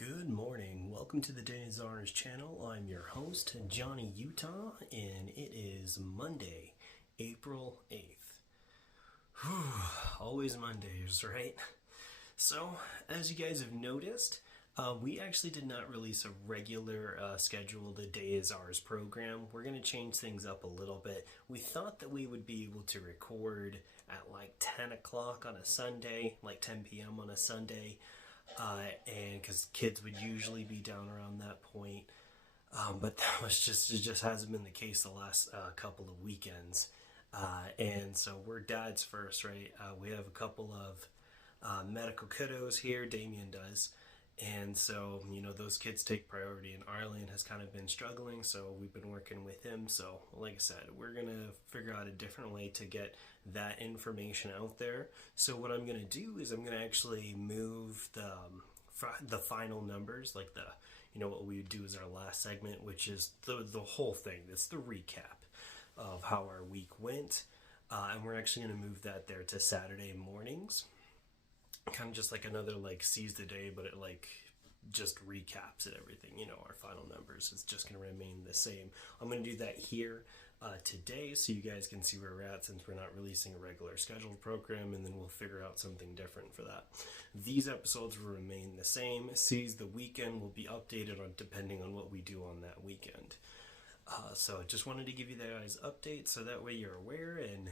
Good morning. Welcome to the TheDayIsOurz channel. I'm your host, Johnny Utah, and it is Monday, April 8th. Whew, always Mondays, right? So, as you guys have noticed, we actually did not release a regular scheduled TheDayIsOurz program. We're going to change things up a little bit. We thought that we would be able to record at like 10 o'clock on a Sunday, like 10 p.m. on a Sunday. And because kids would usually be down around that point, but that was it just hasn't been the case the last couple of weekends. And so we're dads first, right? We have a couple of medical kiddos here. Damien does. And so, those kids take priority, and Arlen has kind of been struggling, so we've been working with him. So, like I said, we're going to figure out a different way to get that information out there. So what I'm going to do is I'm going to actually move the final numbers, like what we would do is our last segment, which is the whole thing. It's the recap of how our week went. And we're actually going to move that there to Saturday mornings. Kind of just like another seize the day, but it just recaps it, everything. Our final numbers is just going to remain the same. I'm going to do that here today so you guys can see where we're at, since we're not releasing a regular scheduled program, and then we'll figure out something different for that. These episodes will remain the same. Seize the weekend will be updated depending on what we do on that weekend. So I just wanted to give you guys updates so that way you're aware, and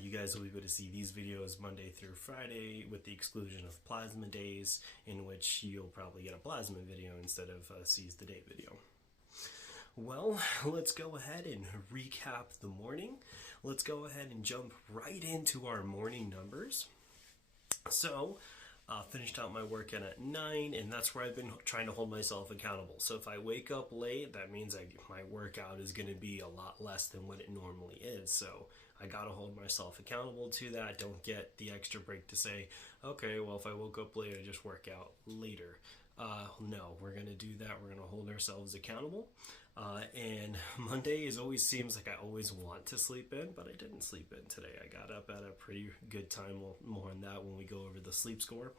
you guys will be able to see these videos Monday through Friday, with the exclusion of plasma days, in which you'll probably get a plasma video instead of a seize the day video. Well, let's go ahead and recap the morning. Let's go ahead and jump right into our morning numbers. So, finished out my workout at 9, and that's where I've been trying to hold myself accountable. So if I wake up late, that means my workout is going to be a lot less than what it normally is. So I got to hold myself accountable to that. Don't get the extra break to say, okay, well, if I woke up late, I just work out later. No, we're going to do that. We're going to hold ourselves accountable. And Monday always seems like I always want to sleep in, but I didn't sleep in today. I got up at a pretty good time. More on that when we go over the sleep score.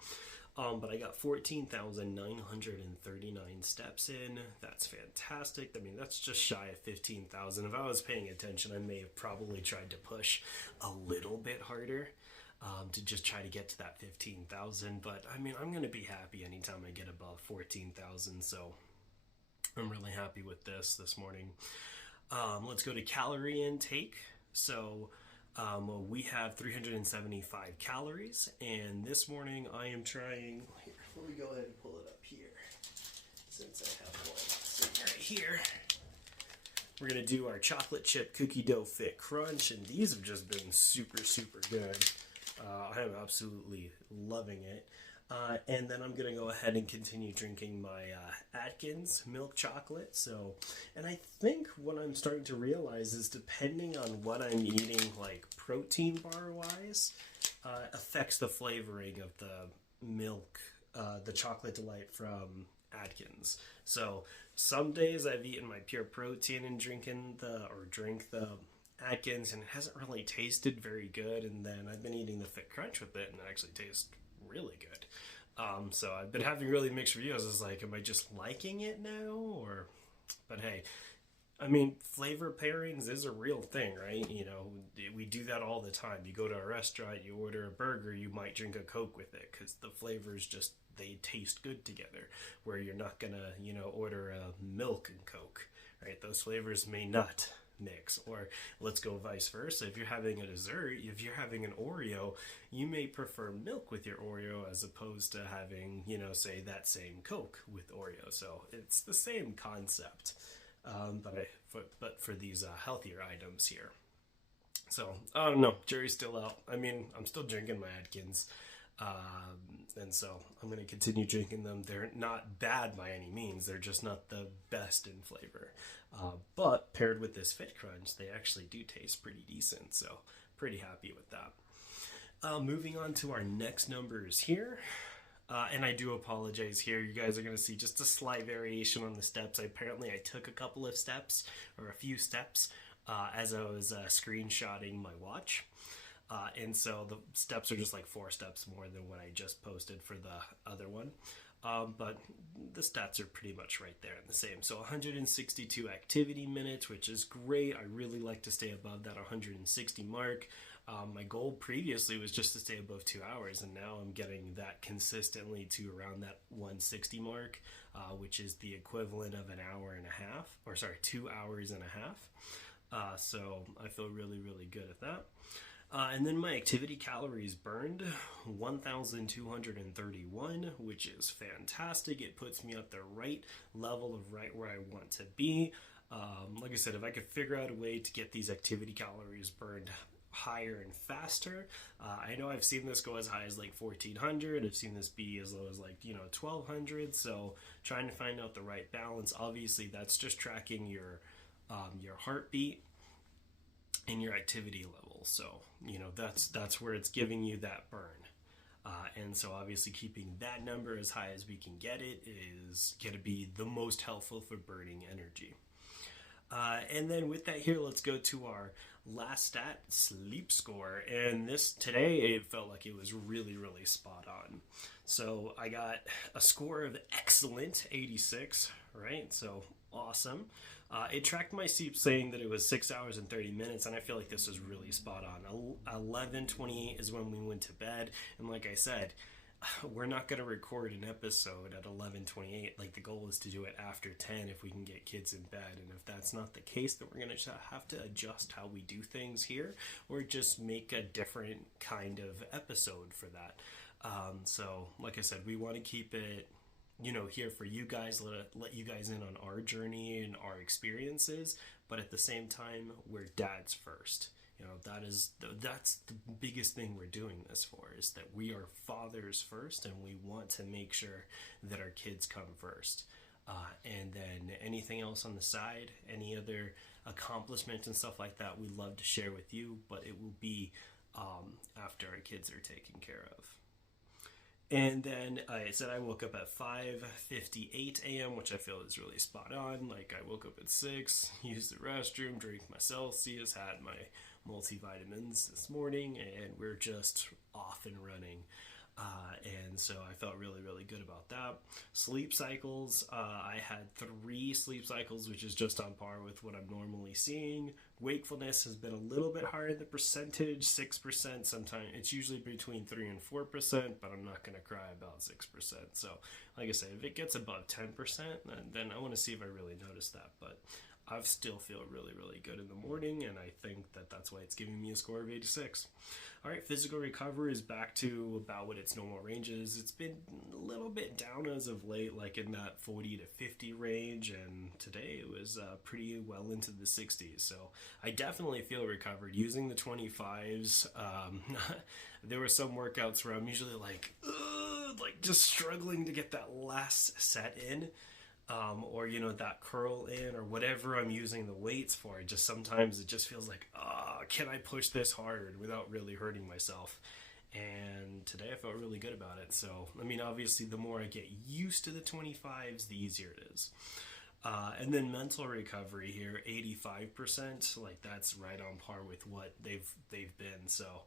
But I got 14,939 steps in. That's fantastic. I mean, that's just shy of 15,000. If I was paying attention, I may have probably tried to push a little bit harder to just try to get to that 15,000. But I mean, I'm going to be happy anytime I get above 14,000. So I'm really happy with this morning. Let's go to calorie intake. So we have 375 calories, and this morning I am trying, here, let me go ahead and pull it up here, since I have one sitting right here. We're going to do our chocolate chip cookie dough fit crunch, and these have just been super good. I am absolutely loving it. And then I'm going to go ahead and continue drinking my Atkins milk chocolate. And I think what I'm starting to realize is, depending on what I'm eating, protein bar wise, affects the flavoring of the milk, the chocolate delight from Atkins. So some days I've eaten my pure protein and drink the Atkins, and it hasn't really tasted very good. And then I've been eating the Fit Crunch with it, and it actually tastes really good. So I've been having really mixed reviews. It's am I just liking it now, but hey, I mean, flavor pairings is a real thing, right? We do that all the time. You go to a restaurant, you order a burger, you might drink a Coke with it, because the flavors they taste good together, where you're not gonna, order a milk and Coke, right? Those flavors may not mix. Or let's go vice versa. If you're having a dessert, if you're having an Oreo, you may prefer milk with your Oreo as opposed to having, say that same Coke with Oreo. So it's the same concept, but for these healthier items here. So I don't know, jury's still out. I mean, I'm still drinking my Atkins, and so I'm going to continue drinking them. They're not bad by any means. They're just not the best in flavor. But paired with this Fit Crunch, they actually do taste pretty decent. So pretty happy with that. Moving on to our next numbers here. And I do apologize here. You guys are going to see just a slight variation on the steps. Apparently I took a couple of steps, or a few steps, as I was screenshotting my watch. And so the steps are just 4 steps more than what I just posted for the other one. but the stats are pretty much right there and the same. So 162 activity minutes, which is great. I really like to stay above that 160 mark. My goal previously was just to stay above 2 hours, and now I'm getting that consistently to around that 160 mark, which is the equivalent of an hour and a half, or sorry, 2 hours and a half. So I feel really, really good at that. And then my activity calories burned, 1,231, which is fantastic. It puts me at the right level of right where I want to be. Like I said, if I could figure out a way to get these activity calories burned higher and faster, I know I've seen this go as high as like 1,400. I've seen this be as low as like 1,200. So trying to find out the right balance. Obviously, that's just tracking your heartbeat and your activity level. So that's where it's giving you that burn. And so obviously keeping that number as high as we can get it is going to be the most helpful for burning energy. And then with that here, let's go to our last stat, sleep score. And today, it felt like it was really, really spot on. So I got a score of excellent, 86, right? So awesome. It tracked my sleep saying that it was 6 hours and 30 minutes, and I feel like this was really spot on. 11:28 is when we went to bed, and like I said, we're not going to record an episode at 11:28. Like, the goal is to do it after 10 if we can get kids in bed, and if that's not the case, then we're going to have to adjust how we do things here, or just make a different kind of episode for that. So, like I said, we want to keep it here for you guys, let you guys in on our journey and our experiences, but at the same time, we're dads first. That's the biggest thing we're doing this for, is that we are fathers first, and we want to make sure that our kids come first. And then anything else on the side, any other accomplishments and stuff like that, we'd love to share with you, but it will be after our kids are taken care of. And then I said I woke up at 5:58 a.m., which I feel is really spot on. Like, I woke up at 6, used the restroom, drank my Celsius, had my multivitamins this morning, and we're just off and running. And so I felt really, really good about that. Sleep cycles, I had 3 sleep cycles, which is just on par with what I'm normally seeing. Wakefulness has been a little bit higher in the percentage, 6%. Sometimes it's usually between 3 and 4%, but I'm not going to cry about 6%. So, like I said, if it gets above 10%, then I want to see if I really notice that. But I still feel really, really good in the morning, and I think that that's why it's giving me a score of 86. All right, physical recovery is back to about what its normal range is. It's been a little bit down as of late, like in that 40 to 50 range, and today it was pretty well into the 60s. So I definitely feel recovered. Using the 25s, there were some workouts where I'm usually like just struggling to get that last set in. Or that curl in, or whatever I'm using the weights for. Sometimes it just feels like, can I push this hard without really hurting myself? And today I felt really good about it. So, obviously the more I get used to the 25s, the easier it is. And then mental recovery here, 85%, like that's right on par with what they've been. So,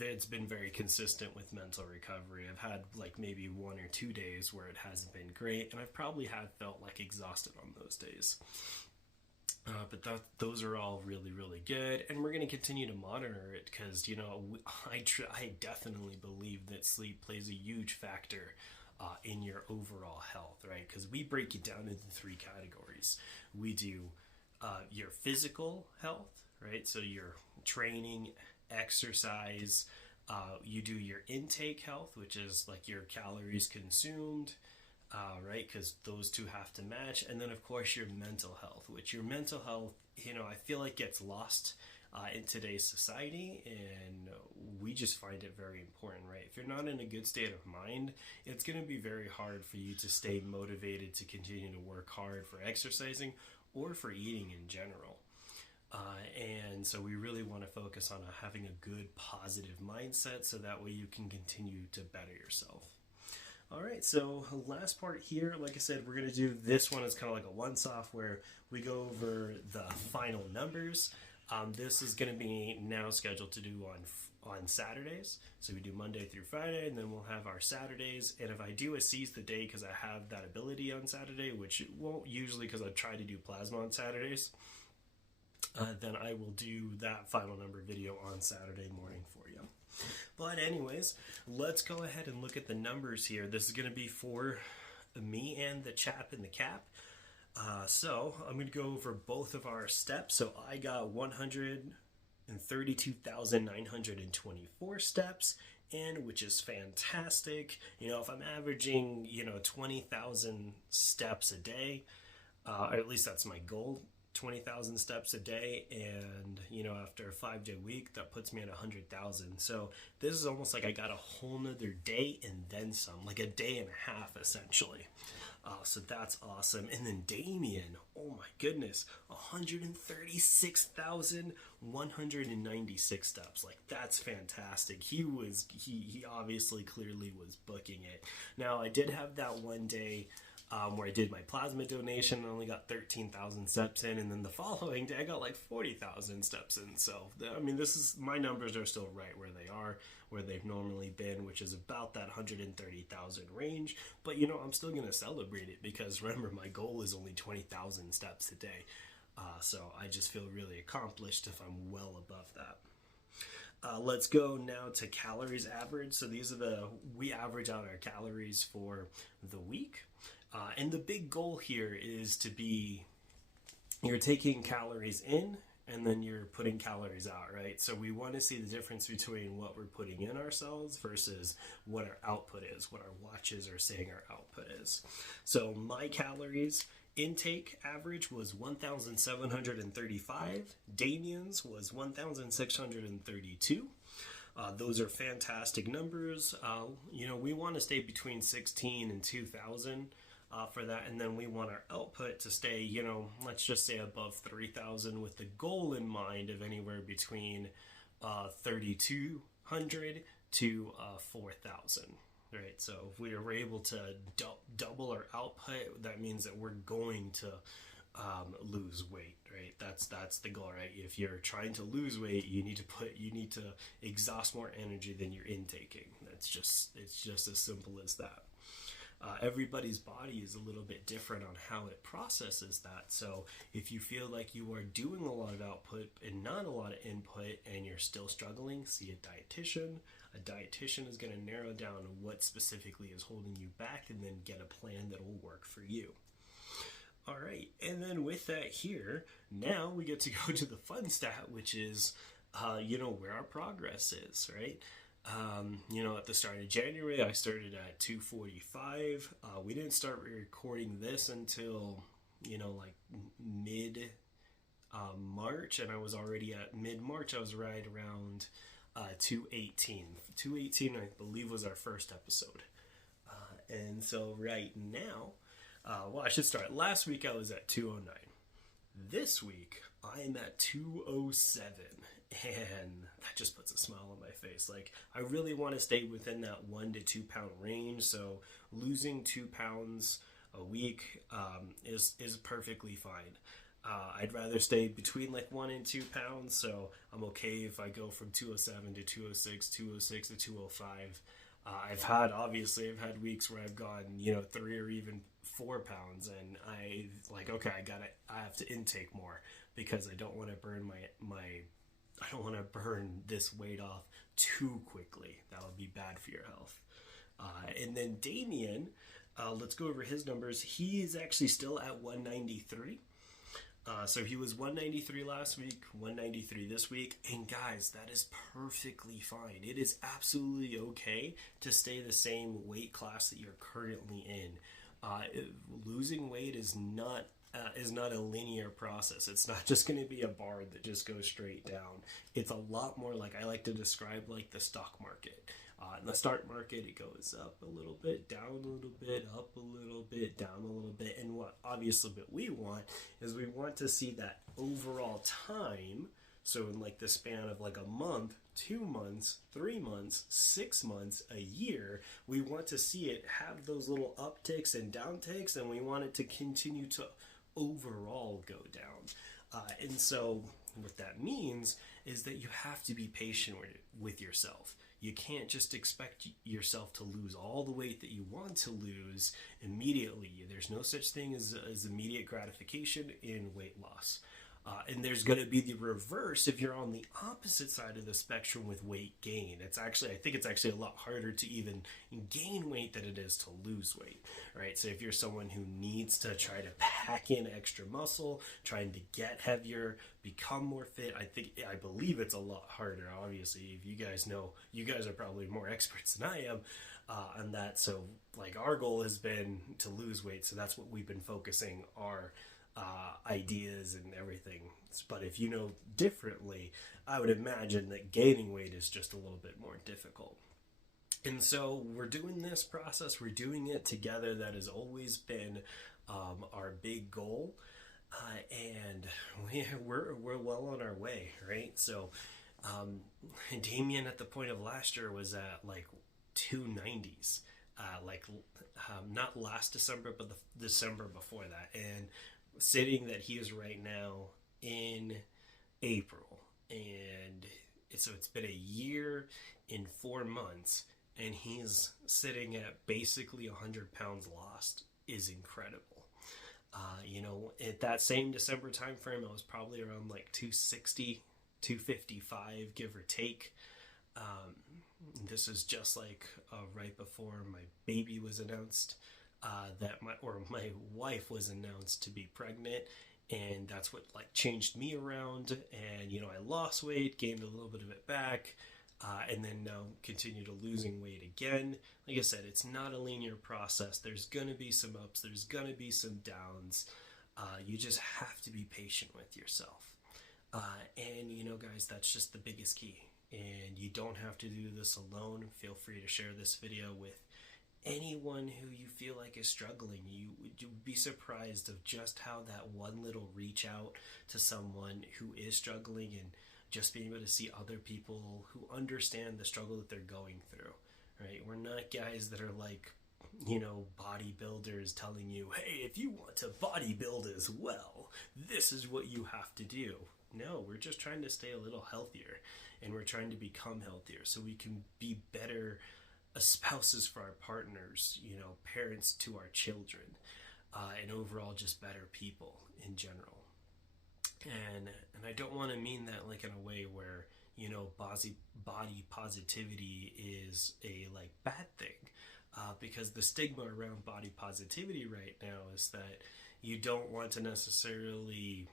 it's been very consistent with mental recovery. I've had like maybe 1 or 2 days where it hasn't been great, and I've probably felt like exhausted on those days. But those are all really, really good, and we're going to continue to monitor it because, I definitely believe that sleep plays a huge factor in your overall health, right? Because we break it down into 3 categories. We do your physical health, right? So your training, exercise, you do your intake health, which is like your calories consumed, right? Because those 2 have to match. And then of course your mental health, which your mental health, I feel like gets lost in today's society, and we just find it very important, right? If you're not in a good state of mind, it's going to be very hard for you to stay motivated to continue to work hard for exercising or for eating in general. And so we really want to focus on having a good, positive mindset, so that way you can continue to better yourself. All right, so last part here, like I said, we're going to do this one as kind of like a once-off where we go over the final numbers. This is going to be now scheduled to do on on Saturdays. So we do Monday through Friday, and then we'll have our Saturdays. And if I do a seize the day because I have that ability on Saturday, which it won't usually because I try to do plasma on Saturdays, then I will do that final number video on Saturday morning for you. But anyways, let's go ahead and look at the numbers here. This is going to be for me and the chap in the cap. So I'm going to go over both of our steps. So I got 132,924 steps, and which is fantastic. You know, if I'm averaging, 20,000 steps a day, or at least that's my goal, 20,000 steps a day, and after a 5-day week, that puts me at 100,000. So this is almost like I got a whole nother day and then some, like a day and a half essentially. So that's awesome. And then Damien, oh my goodness, 136,196 steps. Like, that's fantastic. He obviously clearly was booking it. Now, I did have that one day where I did my plasma donation and only got 13,000 steps in, and then the following day I got like 40,000 steps in. So I mean, my numbers are still right where they are, where they've normally been, which is about that 130,000 range. But I'm still gonna celebrate it because remember, my goal is only 20,000 steps a day. So I just feel really accomplished if I'm well above that. Let's go now to calories average. So we average out our calories for the week. And the big goal here is to be, you're taking calories in and then you're putting calories out, right? So we want to see the difference between what we're putting in ourselves versus what our output is, what our watches are saying our output is. So my calories intake average was 1,735. Damien's was 1,632. Those are fantastic numbers. We want to stay between 16 and 2,000 for that, and then we want our output to stay, let's just say above 3,000, with the goal in mind of anywhere between 3,200 to 4,000. Right, so if we are able to double our output, that means that we're going to lose weight, right? That's the goal, right? If you're trying to lose weight, you need to exhaust more energy than you're intaking. It's just as simple as that. Everybody's body is a little bit different on how it processes that. So if you feel like you are doing a lot of output and not a lot of input and you're still struggling, see a dietitian. A dietitian is going to narrow down what specifically is holding you back and then get a plan that will work for you. All right, and then with that here, now we get to go to the fun stat, which is, where our progress is, right? At the start of January, I started at 245. We didn't start recording this until, mid-March, and I was already at mid-March. I was right around 218. 218, I believe, was our first episode. And so right now, I should start. Last week, I was at 209. This week, I'm at 207. And that just puts a smile on my face. Like, I really want to stay within that 1 to 2 pound range. So losing 2 pounds a week is perfectly fine. I'd rather stay between like 1 and 2 pounds. So I'm okay if I go from 207 to 206, 206 to 205. I've had weeks where I've gone, 3 or even 4 pounds, and I have to intake more because I don't want to burn I don't want to burn this weight off too quickly. That would be bad for your health. And then Damien, let's go over his numbers. He is actually still at 193. So he was 193 last week, 193 this week. And guys, that is perfectly fine. It is absolutely okay to stay the same weight class that you're currently in. Losing weight is not a linear process. It's not just going to be a bar that just goes straight down. It's a lot more like I like to describe like the stock market. In the stock market, it goes up a little bit, down a little bit, up a little bit, down a little bit. And what we want is we want to see that overall time. So in like the span of like a month, 2 months, 3 months, 6 months, a year, we want to see it have those little upticks and downticks, and we want it to continue to overall go down. And so And what that means is that you have to be patient with yourself. You can't just expect yourself to lose all the weight that you want to lose immediately. There's no such thing as immediate gratification in weight loss. And there's going to be the reverse if you're on the opposite side of the spectrum with weight gain. I think it's actually a lot harder to even gain weight than it is to lose weight, right? So if you're someone who needs to try to pack in extra muscle, trying to get heavier, become more fit, I believe it's a lot harder. Obviously, if you guys know, you guys are probably more experts than I am on that. So like our goal has been to lose weight. So that's what we've been focusing our ideas and everything. But if you know differently, I would imagine that gaining weight is just a little bit more difficult. And so we're doing this process, we're doing it together. That has always been our big goal. And we're well on our way, right? So Damien at the point of last year was at like 290s, not last December, but the December before that. And sitting that he is right now in April, and so it's been a year in 4 months, and he's sitting at basically 100 pounds lost is incredible. At that same December time frame, I was probably around like 260, 255, give or take. This is just like right before my baby was announced. My wife was announced to be pregnant, and that's what like changed me around. And I lost weight, gained a little bit of it back, and then now continue to losing weight again. Like I said, it's not a linear process. There's gonna be some ups, there's gonna be some downs. You just have to be patient with yourself. And guys, that's just the biggest key. And you don't have to do this alone. Feel free to share this video with anyone who you feel like is struggling. You'd be surprised of just how that one little reach out to someone who is struggling, and just being able to see other people who understand the struggle that they're going through, right? We're not guys that are like, bodybuilders telling you, hey, if you want to bodybuild as well, this is what you have to do. No, we're just trying to stay a little healthier, and we're trying to become healthier so we can be better spouses for our partners, parents to our children, and overall just better people in general. And I don't want to mean that like in a way where body positivity is a like bad thing, because the stigma around body positivity right now is that you don't want to necessarily,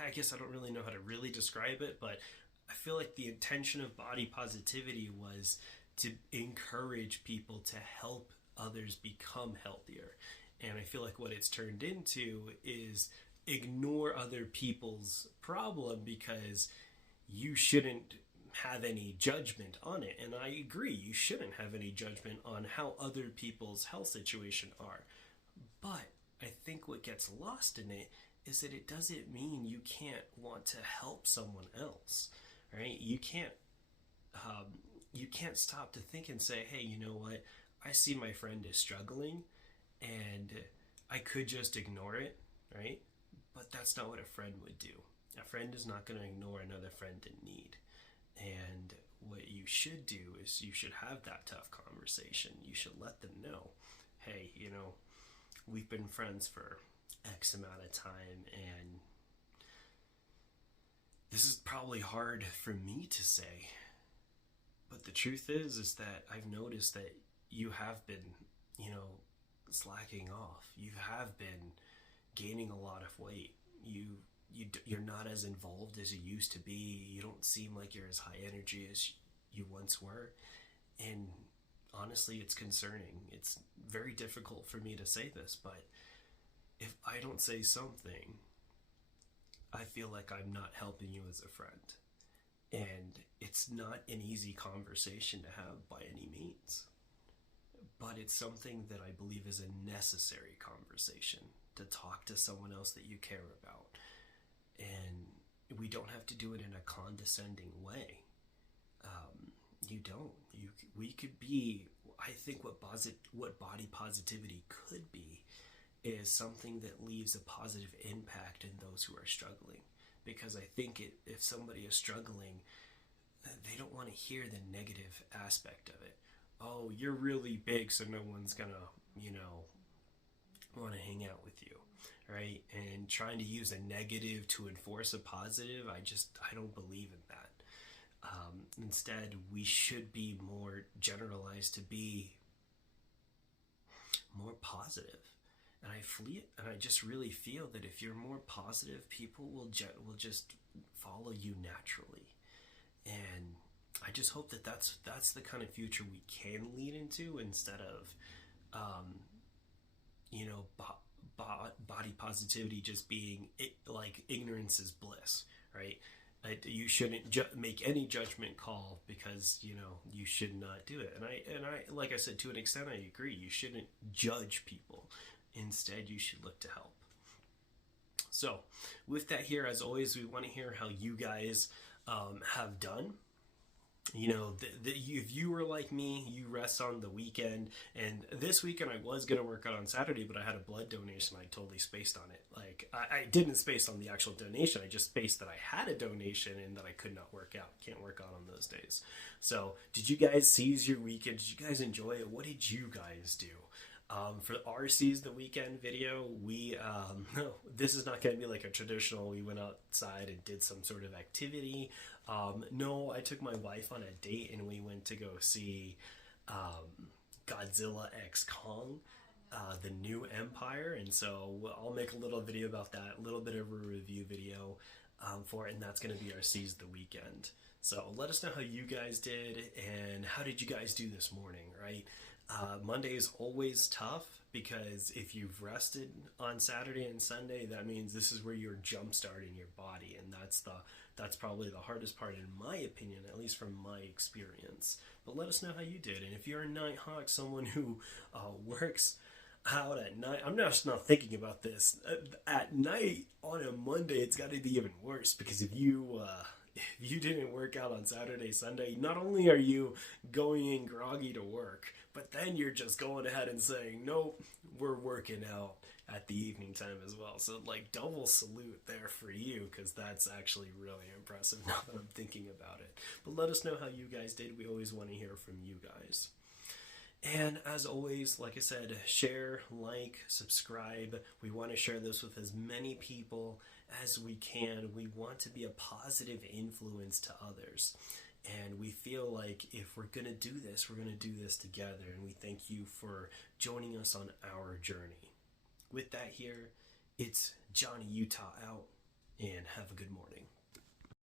I guess I don't really know how to really describe it, but I feel like the intention of body positivity was to encourage people to help others become healthier. And I feel like what it's turned into is ignore other people's problem because you shouldn't have any judgment on it. And I agree, you shouldn't have any judgment on how other people's health situation are. But I think what gets lost in it is that it doesn't mean you can't want to help someone else. Right? You can't stop to think and say, hey, you know what? I see my friend is struggling, and I could just ignore it, right? But that's not what a friend would do. A friend is not going to ignore another friend in need. And what you should do is you should have that tough conversation. You should let them know, hey, we've been friends for X amount of time, and this is probably hard for me to say, but the truth is that I've noticed that you have been, slacking off. You have been gaining a lot of weight. You're not as involved as you used to be. You don't seem like you're as high energy as you once were. And honestly, it's concerning. It's very difficult for me to say this, but if I don't say something, I feel like I'm not helping you as a friend. And it's not an easy conversation to have by any means. But it's something that I believe is a necessary conversation, to talk to someone else that you care about. And we don't have to do it in a condescending way. You don't. We could be, I think what body positivity could be is something that leaves a positive impact in those who are struggling. Because I think if somebody is struggling, they don't want to hear the negative aspect of it. Oh, you're really big, so no one's gonna, want to hang out with you, right? And trying to use a negative to enforce a positive, I don't believe in that. Instead, we should be more generalized to be more positive. And I just really feel that if you're more positive, people will just follow you naturally. And I just hope that that's the kind of future we can lead into, instead of, body positivity just being like ignorance is bliss, right? You shouldn't make any judgment call because you should not do it. And I like I said, to an extent, I agree. You shouldn't judge people. Instead, you should look to help. So, with that here, as always, we want to hear how you guys have done. If you were like me, you rest on the weekend. And this weekend I was going to work out on Saturday, but I had a blood donation. I totally spaced on it. Like, I didn't space on the actual donation. I just spaced that I had a donation and that I could not work out. Can't work out on those days. So, did you guys seize your weekend? Did you guys enjoy it? What did you guys do? For our Seize the Weekend video, this is not going to be like a traditional, we went outside and did some sort of activity. No, I took my wife on a date and we went to go see Godzilla x Kong, the new Empire. And so I'll make a little video about that, a little bit of a review video for it, and that's going to be our Seize the Weekend. So let us know how you guys did and how did you guys do this morning, right? Monday is always tough because if you've rested on Saturday and Sunday, that means this is where you're jump starting your body, and that's probably the hardest part in my opinion, at least from my experience. But let us know how you did, and if you're a night hawk, someone who works out at night, I'm just not thinking about this at night on a Monday, it's got to be even worse, because if you didn't work out on Saturday, Sunday, not only are you going in groggy to work, but then you're just going ahead and saying, nope, we're working out at the evening time as well. So, like, double salute there for you, because that's actually really impressive now that I'm thinking about it. But let us know how you guys did. We always want to hear from you guys. And as always, like I said, share, like, subscribe. We want to share this with as many people as we can. We want to be a positive influence to others. And we feel like if we're going to do this, we're going to do this together. And we thank you for joining us on our journey. With that here, it's Johnny Utah out, and have a good morning.